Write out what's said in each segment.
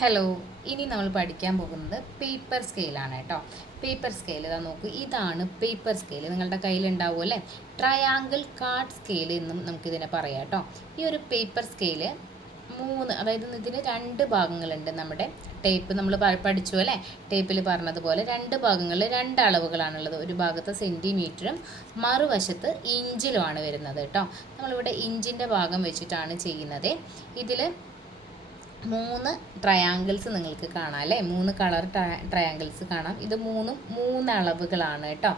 Hello, ഇനി നമ്മൾ പഠിക്കാൻ പോകുന്നത് പേപ്പർ സ്കെയിലാണ് കേട്ടോ. പേപ്പർ സ്കെയിൽ ഇതാ നോക്കൂ, ഇതാണ് പേപ്പർ സ്കെയിൽ. നിങ്ങളുടെ കയ്യിലുണ്ടാവും അല്ലേ, ട്രയാങ്കിൾ കാർഡ് സ്കെയിൽ എന്നും നമുക്കിതിനെ പറയാം കേട്ടോ. ഈ ഒരു പേപ്പർ സ്കെയില് അതായത് ഇതിന് രണ്ട് ഭാഗങ്ങളുണ്ട്. നമ്മുടെ ടേപ്പ് നമ്മൾ പഠിച്ചു അല്ലേ, ടേപ്പിൽ പറഞ്ഞതുപോലെ രണ്ട് ഭാഗങ്ങളിൽ രണ്ട് അളവുകളാണുള്ളത്. ഒരു ഭാഗത്ത് സെൻറ്റിമീറ്ററും മറുവശത്ത് ഇഞ്ചിലുമാണ് വരുന്നത് കേട്ടോ. നമ്മളിവിടെ ഇഞ്ചിൻ്റെ ഭാഗം വെച്ചിട്ടാണ് ചെയ്യുന്നത്. ഇതിൽ 3 ട്രയാങ്കിൾസ് നിങ്ങൾക്ക് കാണാം അല്ലേ, 3 കളർ ട്രയാങ്കിൾസ് കാണാം. ഇത് മൂന്ന് അളവുകളാണ് കേട്ടോ.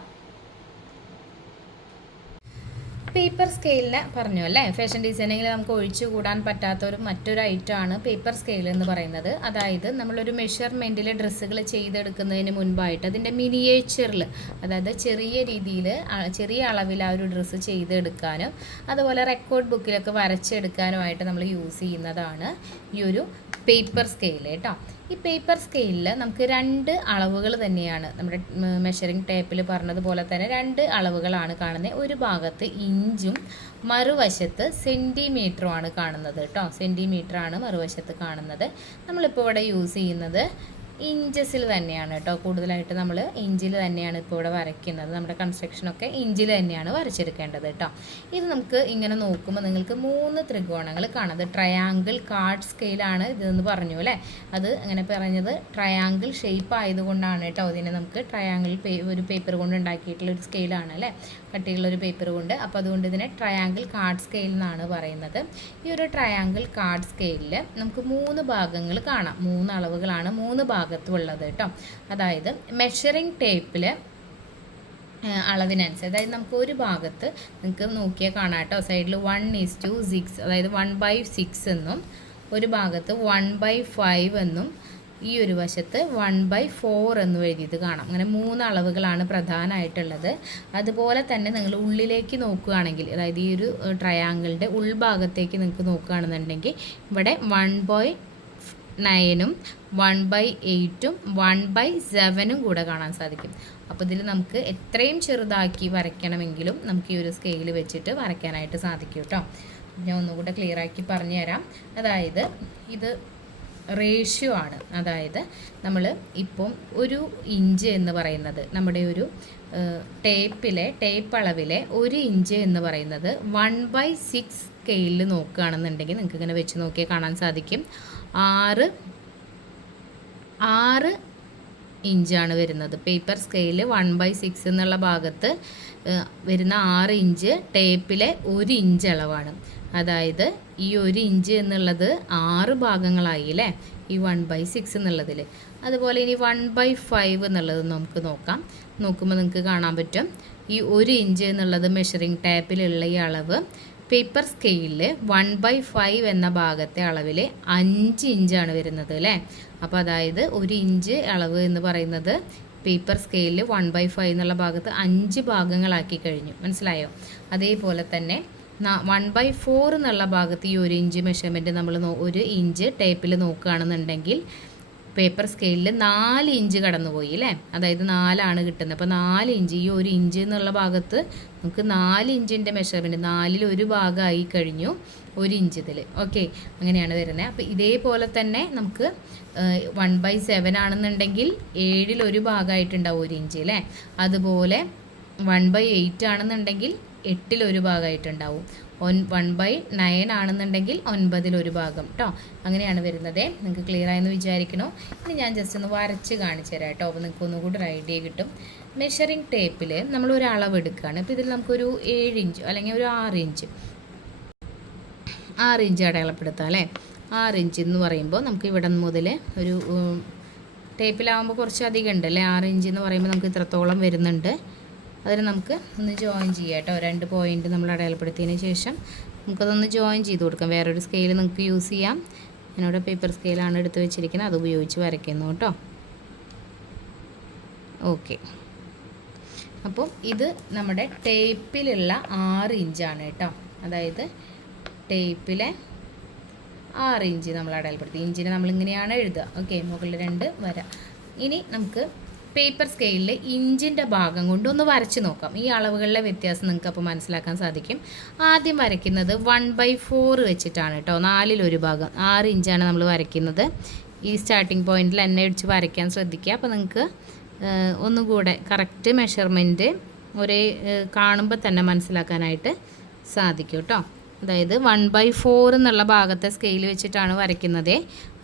പേപ്പർ സ്കെയിലിനെ പറഞ്ഞു അല്ലേ, ഫാഷൻ ഡിസൈനിങ്ങിൽ നമുക്ക് ഒഴിച്ചു കൂടാൻ പറ്റാത്ത മറ്റൊരു ഐറ്റമാണ് പേപ്പർ സ്കെയിൽ എന്ന് പറയുന്നത്. അതായത് നമ്മളൊരു മെഷർമെൻറ്റിൽ ഡ്രസ്സുകൾ ചെയ്തെടുക്കുന്നതിന് മുൻപായിട്ട് അതിൻ്റെ മിനിയേച്ചറിൽ, അതായത് ചെറിയ രീതിയിൽ ചെറിയ അളവിൽ ആ ഒരു ഡ്രസ്സ് ചെയ്തെടുക്കാനും അതുപോലെ റെക്കോർഡ് ബുക്കിലൊക്കെ വരച്ചെടുക്കാനുമായിട്ട് നമ്മൾ യൂസ് ചെയ്യുന്നതാണ് ഈ ഒരു പേപ്പർ സ്കെയിൽ കേട്ടോ. ഈ പേപ്പർ സ്കെയിലിൽ നമുക്ക് രണ്ട് അളവുകൾ തന്നെയാണ്, നമ്മുടെ മെഷറിംഗ് ടേപ്പിൽ പറഞ്ഞതുപോലെ തന്നെ രണ്ട് അളവുകളാണ് കാണുന്നത്. ഒരു ഭാഗത്ത് ഇഞ്ചും മറുവശത്ത് സെൻറ്റിമീറ്ററുമാണ് കാണുന്നത് കേട്ടോ. സെൻറ്റിമീറ്ററാണ് മറുവശത്ത് കാണുന്നത്. നമ്മളിപ്പോൾ ഇവിടെ യൂസ് ചെയ്യുന്നത് ഇഞ്ചസിൽ തന്നെയാണ് കേട്ടോ. കൂടുതലായിട്ട് നമ്മൾ ഇഞ്ചിൽ തന്നെയാണ് ഇപ്പോൾ ഇവിടെ വരയ്ക്കുന്നത്. നമ്മുടെ കൺസ്ട്രക്ഷനൊക്കെ ഇഞ്ചിൽ തന്നെയാണ് വരച്ചെടുക്കേണ്ടത് കേട്ടോ. ഇത് നമുക്ക് ഇങ്ങനെ നോക്കുമ്പോൾ നിങ്ങൾക്ക് 3 ത്രികോണങ്ങൾ കാണുന്നത് ട്രയാങ്കിൾ കാർഡ് സ്കെയിലാണ് ഇതെന്ന് പറഞ്ഞു അല്ലേ. അത് അങ്ങനെ പറഞ്ഞത് ട്രയാങ്കിൾ ഷേപ്പ് ആയതുകൊണ്ടാണ് കേട്ടോ. അതിനെ നമുക്ക് ട്രയാങ്കിൾ ഒരു പേപ്പർ കൊണ്ട് ഉണ്ടാക്കിയിട്ടുള്ളൊരു സ്കെയിലാണ് അല്ലേ, കട്ടിയുള്ളൊരു പേപ്പർ കൊണ്ട്. അപ്പോൾ അതുകൊണ്ട് ഇതിനെ ട്രയാങ്കിൾ കാർഡ് സ്കെയിൽ എന്നാണ് പറയുന്നത്. ഈ ഒരു ട്രയാങ്കിൾ കാർഡ് സ്കെയിലിൽ നമുക്ക് 3 ഭാഗങ്ങൾ കാണാം. 3 അളവുകളാണ് 3 ഭാഗത്തും ഉള്ളത് കേട്ടോ. അതായത് മെഷറിംഗ് ടേപ്പിൽ അളവിനനുസരിച്ച്, അതായത് നമുക്ക് ഒരു ഭാഗത്ത് നിങ്ങൾക്ക് നോക്കിയാൽ കാണാം കേട്ടോ, സൈഡിൽ 1:6, അതായത് 1/6 എന്നും ഒരു ഭാഗത്ത് 1/5 എന്നും ഈ ഒരു വശത്ത് 1/4 എന്ന് എഴുതിയത് കാണാം. അങ്ങനെ 3 അളവുകളാണ് പ്രധാനമായിട്ടുള്ളത്. അതുപോലെ തന്നെ നിങ്ങൾ ഉള്ളിലേക്ക് നോക്കുകയാണെങ്കിൽ, അതായത് ഈ ഒരു ട്രയാങ്കിളിൻ്റെ ഉൾഭാഗത്തേക്ക് നിങ്ങൾക്ക് നോക്കുകയാണെന്നുണ്ടെങ്കിൽ ഇവിടെ 1/9ഉം 1/8ഉം 1/7ഉം കൂടെ കാണാൻ സാധിക്കും. അപ്പോൾ ഇതിൽ നമുക്ക് എത്രയും ചെറുതാക്കി വരയ്ക്കണമെങ്കിലും നമുക്ക് ഈ ഒരു സ്കെയിൽ വെച്ചിട്ട് വരയ്ക്കാനായിട്ട് സാധിക്കും കേട്ടോ. ഞാൻ ഒന്നുകൂടെ ക്ലിയർ ആക്കി പറഞ്ഞു തരാം. അതായത് ഇത് റേഷ്യോ ആണ്. അതായത് നമ്മൾ ഇപ്പം 1 ഇഞ്ച് എന്ന് പറയുന്നത് നമ്മുടെ ഒരു ടേപ്പ് അളവിലെ 1 ഇഞ്ച് എന്ന് പറയുന്നത് 1/6 സ്കെയിലിൽ നോക്കുകയാണെന്നുണ്ടെങ്കിൽ നിങ്ങൾക്ക് ഇങ്ങനെ വെച്ച് നോക്കിയാൽ കാണാൻ സാധിക്കും 6 ഇഞ്ചാണ് വരുന്നത്. പേപ്പർ സ്കെയിൽ 1/6 എന്നുള്ള ഭാഗത്ത് വരുന്ന 6 ഇഞ്ച് ടേപ്പിലെ 1 ഇഞ്ച് അളവാണ്. അതായത് ഈ 1 ഇഞ്ച് എന്നുള്ളത് 6 ഭാഗങ്ങളായി അല്ലേ, ഈ 1/6 എന്നുള്ളതിൽ. അതുപോലെ ഇനി 1/5 എന്നുള്ളത് നമുക്ക് നോക്കുമ്പോൾ നിങ്ങൾക്ക് കാണാൻ പറ്റും ഈ 1 ഇഞ്ച് എന്നുള്ളത് മെഷറിംഗ് ടേപ്പിലുള്ള ഈ അളവ് പേപ്പർ സ്കെയിലിൽ 1/5 എന്ന ഭാഗത്തെ അളവിൽ 5 ഇഞ്ചാണ് വരുന്നത് അല്ലേ. അപ്പോൾ അതായത് 1 ഇഞ്ച് അളവ് എന്ന് പറയുന്നത് പേപ്പർ സ്കെയിലിൽ 1/5 എന്നുള്ള ഭാഗത്ത് 5 ഭാഗങ്ങളാക്കി കഴിഞ്ഞു. മനസ്സിലായോ? അതേപോലെ തന്നെ 1/4 എന്നുള്ള ഭാഗത്ത് ഈ 1 ഇഞ്ച് മെഷർമെൻറ്റ് നമ്മൾ 1 ഇഞ്ച് ടേപ്പിൽ നോക്കുകയാണെന്നുണ്ടെങ്കിൽ പേപ്പർ സ്കെയിലിൽ 4 ഇഞ്ച് കടന്നുപോയി അല്ലേ. അതായത് 4ആണ് കിട്ടുന്നത്. അപ്പോൾ 4 ഇഞ്ച്, ഈ 1 ഇഞ്ച് എന്നുള്ള ഭാഗത്ത് നമുക്ക് 4 ഇഞ്ചിൻ്റെ മെഷർമെൻറ്റ് 4ൽ 1 ഭാഗമായി കഴിഞ്ഞു 1 ഇഞ്ച് ഇതിൽ. ഓക്കെ, അങ്ങനെയാണ് വരുന്നത്. അപ്പോൾ ഇതേപോലെ തന്നെ നമുക്ക് 1/7 ആണെന്നുണ്ടെങ്കിൽ 7ൽ 1 ഭാഗമായിട്ടുണ്ടാവും 1 ഇഞ്ച് അല്ലേ. അതുപോലെ 1/8 ആണെന്നുണ്ടെങ്കിൽ 8ൽ 1 ഭാഗമായിട്ടുണ്ടാവും. 1/9 ആണെന്നുണ്ടെങ്കിൽ 9ൽ 1 ഭാഗം കേട്ടോ. അങ്ങനെയാണ് വരുന്നത്. നിങ്ങൾക്ക് ക്ലിയർ ആയെന്ന് വിചാരിക്കണോ? ഇനി ഞാൻ ജസ്റ്റ് ഒന്ന് വരച്ച് കാണിച്ചു തരാം കേട്ടോ. അപ്പോൾ നിങ്ങൾക്ക് ഒന്നുകൂടി ഒരു ഐഡിയ കിട്ടും. മെഷറിംഗ് ടേപ്പിൽ നമ്മളൊരു അളവ് എടുക്കുകയാണ്. അപ്പോൾ ഇതിൽ നമുക്കൊരു 7 ഇഞ്ച് അല്ലെങ്കിൽ ഒരു 6 ഇഞ്ച് അടയാളപ്പെടുത്താം അല്ലേ. 6 ഇഞ്ച് എന്ന് പറയുമ്പോൾ നമുക്ക് ഇവിടെ മുതൽ ഒരു ടേപ്പിലാവുമ്പോൾ കുറച്ച് അധികം ഉണ്ട് അല്ലേ. 6 ഇഞ്ച് എന്ന് പറയുമ്പോൾ നമുക്ക് ഇത്രത്തോളം വരുന്നുണ്ട്. അതിന് നമുക്ക് ഒന്ന് ജോയിൻ ചെയ്യാം കേട്ടോ. 2 പോയിൻ്റ് നമ്മൾ അടയാളപ്പെടുത്തിയതിന് ശേഷം നമുക്കതൊന്ന് ജോയിൻ ചെയ്ത് കൊടുക്കാം. വേറൊരു സ്കെയിൽ നിങ്ങൾക്ക് യൂസ് ചെയ്യാം. ഞാനിവിടെ പേപ്പർ സ്കെയിലാണ് എടുത്ത് വെച്ചിരിക്കുന്നത്, അത് ഉപയോഗിച്ച് വരയ്ക്കുന്നു കേട്ടോ. ഓക്കെ, അപ്പോൾ ഇത് നമ്മുടെ ടേപ്പിലുള്ള 6 ഇഞ്ചാണ് കേട്ടോ. അതായത് ടേപ്പിലെ 6 ഇഞ്ച് നമ്മൾ അടയാളപ്പെടുത്തി. ഇഞ്ചിനെ നമ്മളിങ്ങനെയാണ് എഴുതുക. ഓക്കെ, മുകളിൽ 2 വര. ഇനി നമുക്ക് പേപ്പർ സ്കെയിലിൽ ഇഞ്ചിൻ്റെ ഭാഗം കൊണ്ട് ഒന്ന് വരച്ച് നോക്കാം. ഈ അളവുകളിലെ വ്യത്യാസം നിങ്ങൾക്ക് അപ്പോൾ മനസ്സിലാക്കാൻ സാധിക്കും. ആദ്യം വരയ്ക്കുന്നത് 1/4 വെച്ചിട്ടാണ് കേട്ടോ. 4ൽ 1 ഭാഗം 6 ഇഞ്ചാണ് നമ്മൾ വരയ്ക്കുന്നത്. ഈ സ്റ്റാർട്ടിങ് പോയിന്റിൽ എണ്ണ ഒഴിച്ച് വരയ്ക്കാൻ ശ്രദ്ധിക്കുക. അപ്പോൾ നിങ്ങൾക്ക് ഒന്നുകൂടെ കറക്റ്റ് മെഷർമെൻറ്റ് ഒരേ കാണുമ്പോൾ തന്നെ മനസ്സിലാക്കാനായിട്ട് സാധിക്കും കേട്ടോ. അതായത് 1/4 എന്നുള്ള ഭാഗത്തെ സ്കെയിൽ വെച്ചിട്ടാണ് വരയ്ക്കുന്നത്.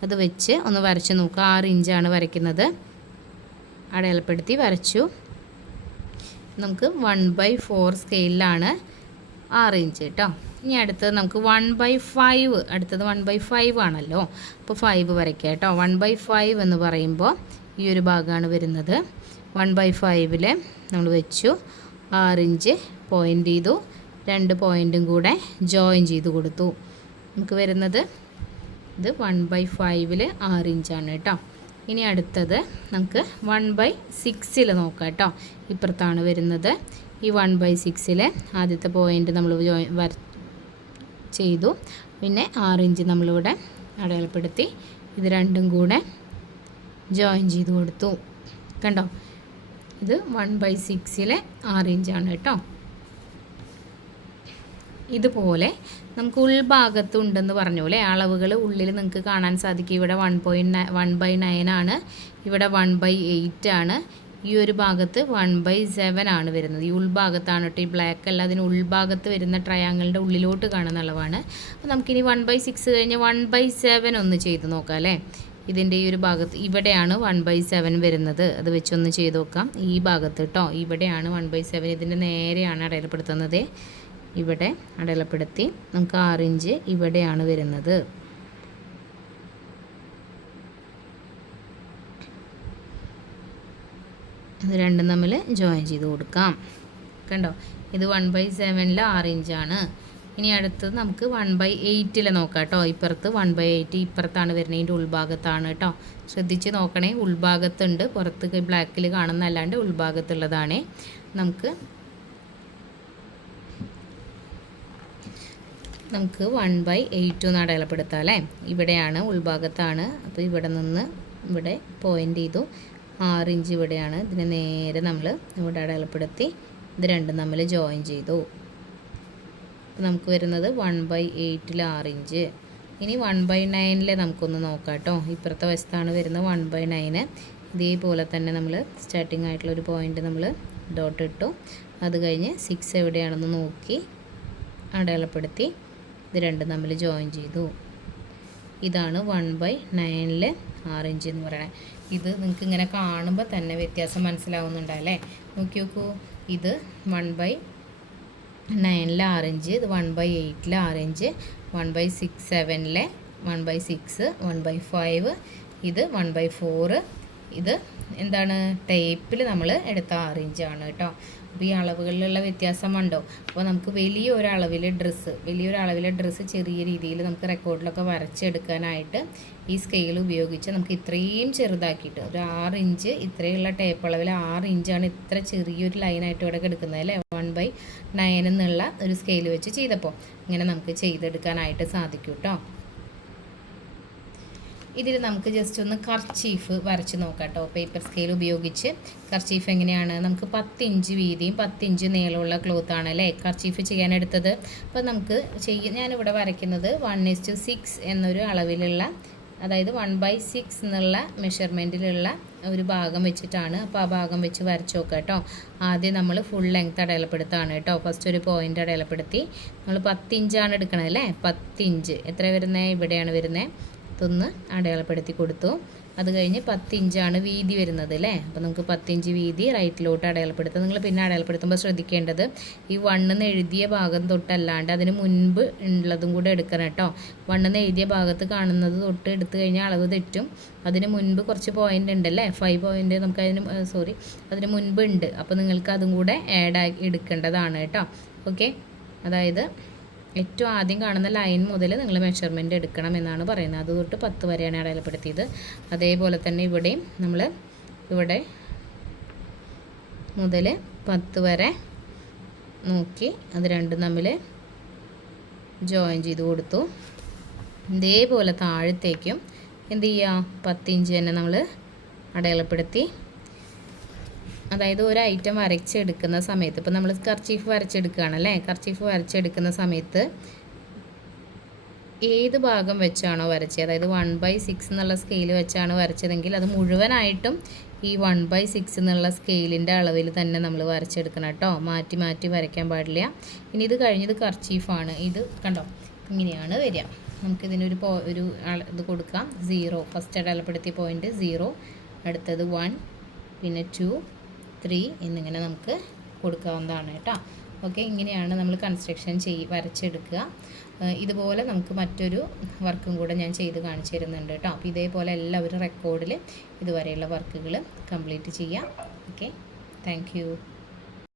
അത് വെച്ച് ഒന്ന് വരച്ച് നോക്കുക. 6 ഇഞ്ചാണ് വരയ്ക്കുന്നത്. അടയാളപ്പെടുത്തി വരച്ചു. നമുക്ക് 1/4 സ്കെയിലാണ് 6 ഇഞ്ച് കേട്ടോ. ഇനി അടുത്തത് നമുക്ക് 1/5, അടുത്തത് 1/5 ആണല്ലോ. അപ്പോൾ 5 വരയ്ക്കുക കേട്ടോ. 1/5 എന്ന് പറയുമ്പോൾ ഈ ഒരു ഭാഗമാണ് വരുന്നത്. 1/5 നമ്മൾ വെച്ചു, 6 ഇഞ്ച് പോയിൻ്റ് ചെയ്തു, 2 പോയിൻറ്റും കൂടെ ജോയിൻ ചെയ്ത് കൊടുത്തു. നമുക്ക് വരുന്നത് ഇത് 1/5 6 ഇഞ്ചാണ് കേട്ടോ. ഇനി അടുത്തത് നമുക്ക് 1/6 നോക്കാം കേട്ടോ. ഇപ്പുറത്താണ് വരുന്നത്. ഈ 1/6 ആദ്യത്തെ പോയിൻ്റ് നമ്മൾ ചെയ്തു, പിന്നെ 6 ഇഞ്ച് നമ്മളിവിടെ അടയാളപ്പെടുത്തി ഇത് രണ്ടും കൂടെ ജോയിൻ ചെയ്ത് കൊടുത്തു. കണ്ടോ, ഇത് 1/6 6 ഇഞ്ചാണ് കേട്ടോ. ഇതുപോലെ നമുക്ക് ഉൾഭാഗത്തുണ്ടെന്ന് പറഞ്ഞോലെ അളവുകൾ ഉള്ളിൽ നിങ്ങൾക്ക് കാണാൻ സാധിക്കും. ഇവിടെ 1/9 ആണ്, ഇവിടെ 1/8 ആണ്. ഈ ഒരു ഭാഗത്ത് 1/7 ആണ് വരുന്നത്. ഈ ഉൾഭാഗത്താണ് കേട്ടോ, ഈ ബ്ലാക്ക് അല്ല, അതിന് ഉൾഭാഗത്ത് വരുന്ന ട്രയാങ്കിളിൻ്റെ ഉള്ളിലോട്ട് കാണുന്ന അളവാണ്. അപ്പോൾ നമുക്കിനി 1/6 കഴിഞ്ഞ് 1/7 ഒന്ന് ചെയ്ത് നോക്കാം അല്ലേ. ഇതിൻ്റെ ഈ ഒരു ഭാഗത്ത് ഇവിടെയാണ് 1/7 വരുന്നത്. അത് വെച്ചൊന്ന് ചെയ്ത് നോക്കാം. ഈ ഭാഗത്ത് കേട്ടോ, ഇവിടെയാണ് 1/7. ഇതിൻ്റെ നേരെയാണ് അടയാളപ്പെടുത്തുന്നത്. ഇവിടെ അടയാളപ്പെടുത്തി നമുക്ക് 6 ഇഞ്ച് ഇവിടെയാണ് വരുന്നത്. ഇത് രണ്ടും തമ്മിൽ ജോയിൻ ചെയ്ത് കൊടുക്കാം. കണ്ടോ, ഇത് 1/7 6 ഇഞ്ചാണ്. ഇനി അടുത്തത് നമുക്ക് 1/8 നോക്കാം കേട്ടോ. ഇപ്പുറത്ത് 1/8 ഇപ്പുറത്താണ് വരുന്നത്, ഇതിൻ്റെ ഉൾഭാഗത്താണ് കേട്ടോ. ശ്രദ്ധിച്ച് നോക്കണേ, ഉൾഭാഗത്തുണ്ട്, പുറത്ത് ബ്ലാക്കിൽ കാണുന്നല്ലാണ്ട് ഉൾഭാഗത്തുള്ളതാണ്. നമുക്ക് 1/8 എന്ന് അടയാളപ്പെടുത്താം അല്ലേ. ഇവിടെയാണ് ഉൾഭാഗത്താണ്. അപ്പോൾ ഇവിടെ നിന്ന് ഇവിടെ പോയിൻ്റ് ചെയ്തു, 6 ഇഞ്ച് ഇവിടെയാണ്. ഇതിന് നേരെ നമ്മൾ ഇവിടെ അടയാളപ്പെടുത്തി ഇത് രണ്ടും തമ്മിൽ ജോയിൻ ചെയ്തു. നമുക്ക് വരുന്നത് 1/8 6 ഇഞ്ച്. ഇനി 1/9 നമുക്കൊന്ന് നോക്കാം കേട്ടോ. ഇപ്പുറത്തെ വശത്താണ് വരുന്നത് 1/9. ഇതേപോലെ തന്നെ നമ്മൾ സ്റ്റാർട്ടിംഗ് ആയിട്ടുള്ളൊരു പോയിൻ്റ് നമ്മൾ ഡോട്ട് ഇട്ടു. അത് കഴിഞ്ഞ് 6 എവിടെയാണെന്ന് നോക്കി അടയാളപ്പെടുത്തി ഇത് രണ്ടും തമ്മിൽ ജോയിൻ ചെയ്തു. ഇതാണ് 1/9 6 ഇഞ്ച് എന്ന് പറയുന്നത്. ഇത് നിങ്ങൾക്ക് ഇങ്ങനെ കാണുമ്പോൾ തന്നെ വ്യത്യാസം മനസ്സിലാവുന്നുണ്ടല്ലേ. നോക്കി നോക്കൂ, ഇത് 1/9 6 ഇഞ്ച്, ഇത് 1/8 6 ഇഞ്ച്, 1/7 1/6, 1/5, ഇത് 1/4. ഇത് എന്താണ്, ടേപ്പിൽ നമ്മൾ എടുത്ത 6 ഇഞ്ചാണ് കേട്ടോ. അപ്പോൾ ഈ അളവുകളിലുള്ള വ്യത്യാസം ഉണ്ടോ. അപ്പോൾ നമുക്ക് വലിയൊരളവിലെ ഡ്രസ്സ് ചെറിയ രീതിയിൽ നമുക്ക് റെക്കോർഡിലൊക്കെ വരച്ചെടുക്കാനായിട്ട് ഈ സ്കെയിൽ ഉപയോഗിച്ച് നമുക്ക് ഇത്രയും ചെറുതാക്കിയിട്ട് ഒരു 6 ഇഞ്ച് ഇത്രയുള്ള ടേപ്പ് അളവിൽ 6 ഇഞ്ചാണ് ഇത്ര ചെറിയൊരു ലൈനായിട്ട് ഇവിടെ എടുക്കുന്നത് അല്ലേ. 1/9 എന്നുള്ള ഒരു സ്കെയിൽ വെച്ച് ചെയ്തപ്പോൾ ഇങ്ങനെ നമുക്ക് ചെയ്തെടുക്കാനായിട്ട് സാധിക്കും കേട്ടോ. ഇതിൽ നമുക്ക് ജസ്റ്റ് ഒന്ന് കർച്ചീഫ് വരച്ച് നോക്കാം കേട്ടോ. പേപ്പർ സ്കെയിൽ ഉപയോഗിച്ച് കർച്ചീഫ് എങ്ങനെയാണ്, നമുക്ക് 10 ഇഞ്ച് വീതിയും 10 ഇഞ്ച് നീളമുള്ള ക്ലോത്താണ് അല്ലേ കർച്ചീഫ് ചെയ്യാനെടുത്തത്. അപ്പോൾ നമുക്ക് ഞാനിവിടെ വരയ്ക്കുന്നത് 1:6 എന്നൊരു അളവിലുള്ള, അതായത് 1/6 എന്നുള്ള മെഷർമെൻറ്റിലുള്ള ഒരു ഭാഗം വെച്ചിട്ടാണ്. അപ്പോൾ ആ ഭാഗം വെച്ച് വരച്ച് നോക്കാം കേട്ടോ. ആദ്യം നമ്മൾ ഫുൾ ലെങ്ത് അടയാളപ്പെടുത്താണ് കേട്ടോ. ഫസ്റ്റ് ഒരു പോയിൻ്റ് അടയാളപ്പെടുത്തി നമ്മൾ 10 ഇഞ്ചാണ് എടുക്കണത് അല്ലേ. 10 ഇഞ്ച് എത്ര വരുന്നത്, ഇവിടെയാണ് വരുന്നത്. ഇതൊന്ന് അടയാളപ്പെടുത്തി കൊടുത്തു. അത് കഴിഞ്ഞ് 10 ഇഞ്ചാണ് വീതി വരുന്നത് അല്ലേ. അപ്പോൾ നമുക്ക് 10 ഇഞ്ച് വീതി റൈറ്റിലോട്ട് അടയാളപ്പെടുത്തുക. നിങ്ങൾ പിന്നെ അടയാളപ്പെടുത്തുമ്പോൾ ശ്രദ്ധിക്കേണ്ടത് ഈ 1 എന്ന് എഴുതിയ ഭാഗം തൊട്ടല്ലാണ്ട് അതിന് മുൻപ് ഉള്ളതും കൂടെ എടുക്കണം കേട്ടോ. 1 എന്ന് എഴുതിയ ഭാഗത്ത് കാണുന്നത് തൊട്ട് എടുത്തു കഴിഞ്ഞാൽ അളവ് തെറ്റും. അതിന് മുൻപ് കുറച്ച് പോയിൻ്റ് ഉണ്ടല്ലേ, 5 പോയിൻ്റ് നമുക്ക് അതിന് മുൻപ് ഉണ്ട്. അപ്പോൾ നിങ്ങൾക്ക് അതും കൂടെ ആഡ് എടുക്കേണ്ടതാണ് കേട്ടോ. ഓക്കെ, അതായത് ഏറ്റവും ആദ്യം കാണുന്ന ലൈൻ മുതൽ നിങ്ങൾ മെഷർമെൻറ്റ് എടുക്കണം എന്നാണ് പറയുന്നത്. അത് തൊട്ട് 10 വരെയാണ് അടയാളപ്പെടുത്തിയത്. അതേപോലെ തന്നെ ഇവിടെയും നമ്മൾ ഇവിടെ മുതൽ 10 വരെ നോക്കി അത് രണ്ടും തമ്മിൽ ജോയിൻ ചെയ്ത് കൊടുത്തു. ഇതേപോലെ താഴത്തേക്കും എന്ത് ചെയ്യുക, 10 ഇഞ്ച് തന്നെ നമ്മൾ അടയാളപ്പെടുത്തി. അതായത് ഒരു ഐറ്റം വരച്ചെടുക്കുന്ന സമയത്ത്, ഇപ്പോൾ നമ്മൾ കർച്ചീഫ് വരച്ചെടുക്കുകയാണല്ലേ, കർച്ചീഫ് വരച്ചെടുക്കുന്ന സമയത്ത് ഏത് ഭാഗം വെച്ചാണോ വരച്ചത്, അതായത് 1/6 എന്നുള്ള സ്കെയിൽ വെച്ചാണ് വരച്ചതെങ്കിൽ അത് മുഴുവനായിട്ടും ഈ 1/6 എന്നുള്ള സ്കെയിലിൻ്റെ അളവിൽ തന്നെ നമ്മൾ വരച്ചെടുക്കണം കേട്ടോ. മാറ്റി മാറ്റി വരയ്ക്കാൻ പാടില്ല. ഇനി ഇത് കഴിഞ്ഞത് കർച്ചീഫാണ്. ഇത് കണ്ടോ, ഇങ്ങനെയാണ് വരിക. നമുക്കിതിനൊരു ഇത് കൊടുക്കാം, 0. ഫസ്റ്റ് അടയാളപ്പെടുത്തിയ പോയിൻറ്റ് 0, അടുത്തത് 1, പിന്നെ 2, 3 എന്നിങ്ങനെ നമുക്ക് കൊടുക്കാവുന്നതാണ് കേട്ടോ. ഓക്കെ, ഇങ്ങനെയാണ് നമ്മൾ കൺസ്ട്രക്ഷൻ വരച്ചെടുക്കുക. ഇതുപോലെ നമുക്ക് മറ്റൊരു വർക്കും കൂടെ ഞാൻ ചെയ്ത് കാണിച്ചു തരുന്നുണ്ട് കേട്ടോ. അപ്പോൾ ഇതേപോലെ എല്ലാവരും റെക്കോർഡിൽ ഇതുവരെയുള്ള വർക്കുകൾ കംപ്ലീറ്റ് ചെയ്യാം. Okay, thank you.